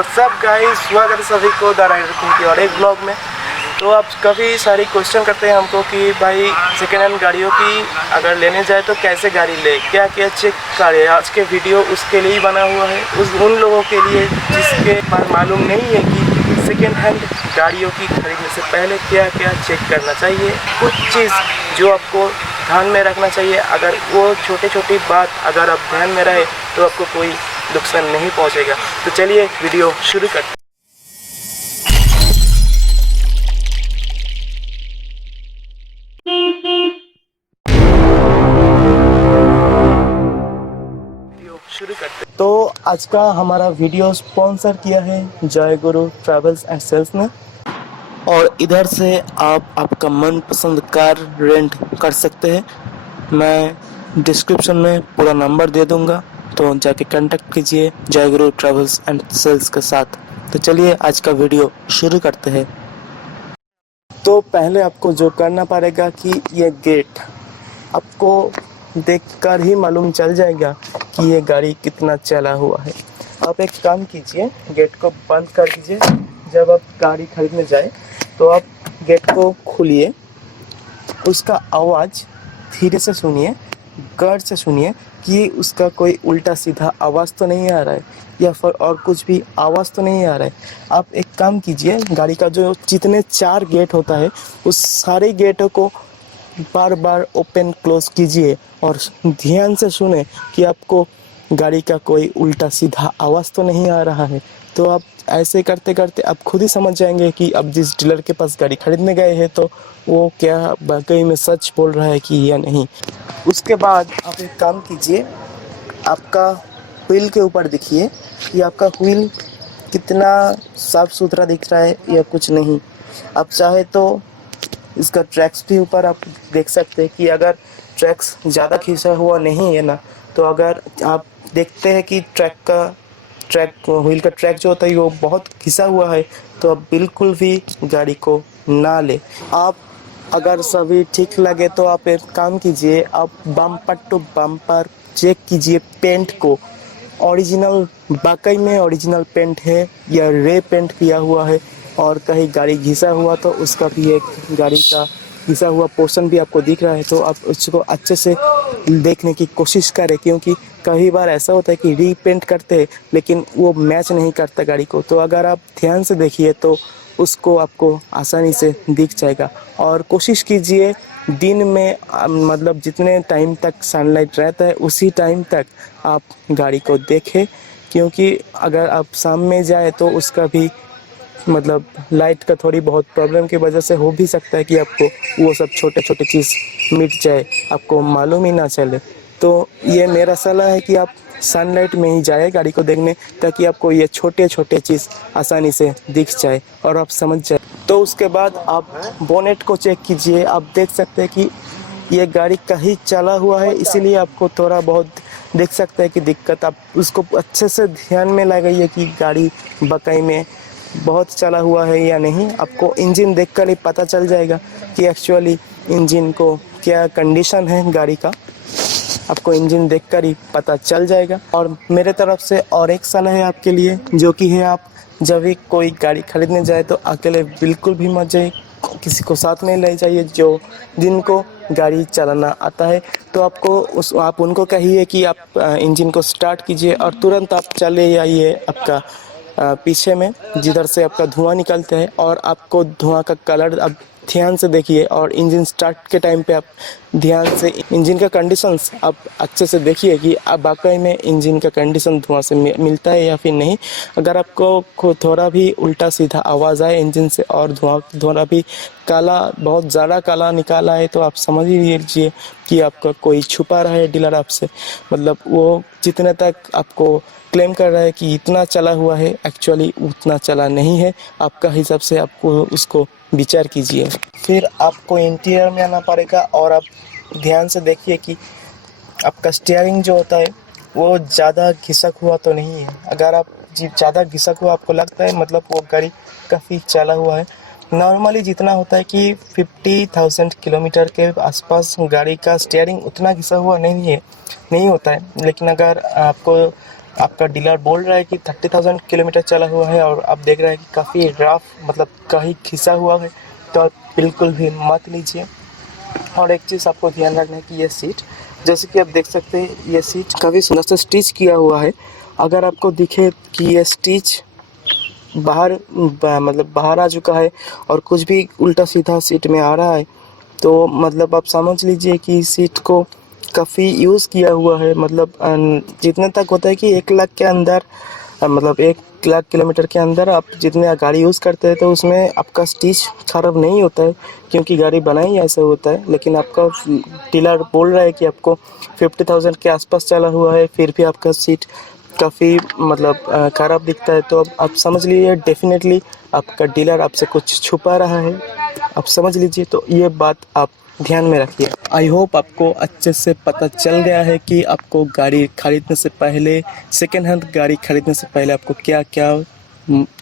WhatsApp guys, स्वागत है सभी को द राइडर किंग की और एक ब्लॉग में। तो आप काफ़ी सारी क्वेश्चन करते हैं हमको कि भाई सेकेंड हैंड गाड़ियों की अगर लेने जाए तो कैसे गाड़ी ले, क्या क्या चेक करे। आज के वीडियो उसके लिए ही बना हुआ है, उन लोगों के लिए जिसके पास मालूम नहीं है कि सेकेंड हैंड गाड़ियों की खरीदने से पहले क्या क्या चेक करना चाहिए। कुछ चीज़ जो आपको ध्यान में रखना चाहिए, अगर वो छोटी छोटी बात अगर आप ध्यान में रहे तो आपको कोई नुकसान नहीं पहुंचेगा। तो चलिए वीडियो शुरू करते हैं। तो आज का हमारा वीडियो स्पॉन्सर किया है जय गुरु ट्रैवल्स एंड सेल्स ने, और इधर से आप आपका मनपसंद कार रेंट कर सकते हैं। मैं डिस्क्रिप्शन में पूरा नंबर दे दूंगा, तो जाके कांटेक्ट कीजिए जय गुरु ट्रैवल्स एंड सेल्स के साथ। तो चलिए आज का वीडियो शुरू करते हैं। तो पहले आपको जो करना पड़ेगा कि ये गेट आपको देखकर ही मालूम चल जाएगा कि ये गाड़ी कितना चला हुआ है। आप एक काम कीजिए, गेट को बंद कर दीजिए। जब आप गाड़ी खरीदने जाए तो आप गेट को खोलिए, उसका आवाज़ धीरे से सुनिए, गौर से सुनिए कि उसका कोई उल्टा सीधा आवाज़ तो नहीं आ रहा है या फिर और कुछ भी आवाज़ तो नहीं आ रहा है। आप एक काम कीजिए, गाड़ी का जो जितने 4 गेट होता है उस सारे गेटों को बार बार ओपन क्लोज कीजिए और ध्यान से सुने कि आपको गाड़ी का कोई उल्टा सीधा आवाज़ तो नहीं आ रहा है। तो आप ऐसे करते करते आप खुद ही समझ जाएंगे कि अब जिस डीलर के पास गाड़ी खरीदने गए हैं तो वो क्या वाकई में सच बोल रहा है कि या नहीं। उसके बाद आप एक काम कीजिए, आपका व्हील के ऊपर देखिए कि आपका व्हील कितना साफ़ सुथरा दिख रहा है या कुछ नहीं। आप चाहे तो इसका ट्रैक्स भी ऊपर आप देख सकते हैं कि अगर ट्रैक्स ज़्यादा खींचा हुआ नहीं है ना, तो अगर आप देखते हैं कि ट्रैक व्हील का ट्रैक जो होता है वो बहुत घिसा हुआ है, तो आप बिल्कुल भी गाड़ी को ना ले। आप अगर सभी ठीक लगे तो आप एक काम कीजिए, आप बम्पर टू बम्पर चेक कीजिए पेंट को, ओरिजिनल वाकई में ओरिजिनल पेंट है या रे पेंट किया हुआ है। और कहीं गाड़ी घिसा हुआ तो उसका भी एक गाड़ी का घिसा हुआ पोर्शन भी आपको दिख रहा है, तो आप उसको अच्छे से देखने की कोशिश करें, क्योंकि कई बार ऐसा होता है कि रीपेंट करते हैं लेकिन वो मैच नहीं करता गाड़ी को। तो अगर आप ध्यान से देखिए तो उसको आपको आसानी से दिख जाएगा। और कोशिश कीजिए दिन में मतलब जितने टाइम तक सनलाइट रहता है उसी टाइम तक आप गाड़ी को देखें, क्योंकि अगर आप शाम में जाए तो उसका भी मतलब लाइट का थोड़ी बहुत प्रॉब्लम की वजह से हो भी सकता है कि आपको वो सब छोटे छोटे चीज़ मिट जाए, आपको मालूम ही ना चले। तो ये मेरा सलाह है कि आप सनलाइट में ही जाए गाड़ी को देखने, ताकि आपको ये छोटे छोटे चीज़ आसानी से दिख जाए और आप समझ जाए। तो उसके बाद आप बोनेट को चेक कीजिए, आप देख सकते हैं कि ये गाड़ी कहीं चला हुआ है, इसीलिए आपको थोड़ा बहुत देख सकते हैं कि दिक्कत। आप उसको अच्छे से ध्यान में लगाइए कि गाड़ी वाकई में बहुत चला हुआ है या नहीं। आपको इंजन देखकर ही पता चल जाएगा कि एक्चुअली इंजन को क्या कंडीशन है गाड़ी का, आपको इंजन देखकर ही पता चल जाएगा। और मेरे तरफ से और एक सलाह है आपके लिए, जो कि है आप जब भी कोई गाड़ी खरीदने जाए तो अकेले बिल्कुल भी मत जाइए, किसी को साथ में ले जाइए जो जिनको गाड़ी चलाना आता है। तो आप उनको कहिए कि आप इंजन को स्टार्ट कीजिए और तुरंत आप चले आइए आपका पीछे में जिधर से आपका धुआं निकलता है, और आपको धुआं का कलर आप ध्यान से देखिए। और इंजन स्टार्ट के टाइम पे आप ध्यान से इंजन का कंडीशंस आप अच्छे से देखिए कि आप वाकई में इंजन का कंडीशन धुआं से मिलता है या फिर नहीं। अगर आपको थोड़ा भी उल्टा सीधा आवाज़ आए इंजन से और धुआं भी काला, बहुत ज़्यादा काला निकाला है, तो आप समझ ही लीजिए कि आपका कोई छुपा रहा है डीलर आपसे। मतलब वो जितने तक आपको क्लेम कर रहा है कि इतना चला हुआ है, एक्चुअली उतना चला नहीं है। आपका हिसाब से आपको उसको विचार कीजिए। फिर आपको इंटीरियर में आना पड़ेगा और आप ध्यान से देखिए कि आपका स्टीयरिंग जो होता है वो ज़्यादा घिसक हुआ तो नहीं है। अगर आप ज़्यादा घिसक हुआ आपको लगता है, मतलब वो गाड़ी काफ़ी चला हुआ है। नॉर्मली जितना होता है कि 50,000 किलोमीटर के आसपास गाड़ी का स्टीयरिंग उतना घिसा हुआ नहीं होता है। लेकिन अगर आपको आपका डीलर बोल रहा है कि 30,000 किलोमीटर चला हुआ है और आप देख रहे हैं कि काफ़ी रफ मतलब कहीं घिसा हुआ है, तो आप बिल्कुल भी मत लीजिए। और एक चीज़ आपको ध्यान रखना है कि ये सीट, जैसे कि आप देख सकते हैं, ये सीट काफ़ी सुंदर से स्टिच किया हुआ है। अगर आपको दिखे कि ये स्टिच मतलब बाहर आ चुका है और कुछ भी उल्टा सीधा सीट में आ रहा है, तो मतलब आप समझ लीजिए कि सीट को काफ़ी यूज़ किया हुआ है। मतलब जितने तक होता है कि 1 लाख के अंदर मतलब 1 लाख किलोमीटर के अंदर आप जितने गाड़ी यूज़ करते हैं तो उसमें आपका स्टिच ख़राब नहीं होता है, क्योंकि गाड़ी बना ही ऐसा होता है। लेकिन आपका डीलर बोल रहा है कि आपको 50,000 के आसपास चला हुआ है, फिर भी आपका सीट काफ़ी मतलब ख़राब दिखता है, तो अब आप समझ लीजिए डेफ़िनेटली आपका डीलर आपसे कुछ छुपा रहा है, आप समझ लीजिए। तो ये बात आप ध्यान में रखिए। आई होप आपको अच्छे से पता चल गया है कि आपको गाड़ी खरीदने से पहले, सेकेंड हैंड गाड़ी खरीदने से पहले आपको क्या-क्या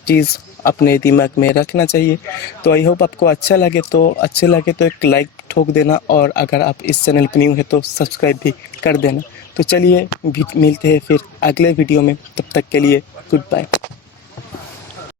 चीज़ अपने दिमाग में रखना चाहिए। तो आई होप आपको अच्छे लगे तो एक लाइक ठोक देना, और अगर आप इस चैनल पे न्यू है तो सब्सक्राइब भी कर देना। तो चलिए मिलते हैं फिर अगले वीडियो में, तब तक के लिए गुड बाय।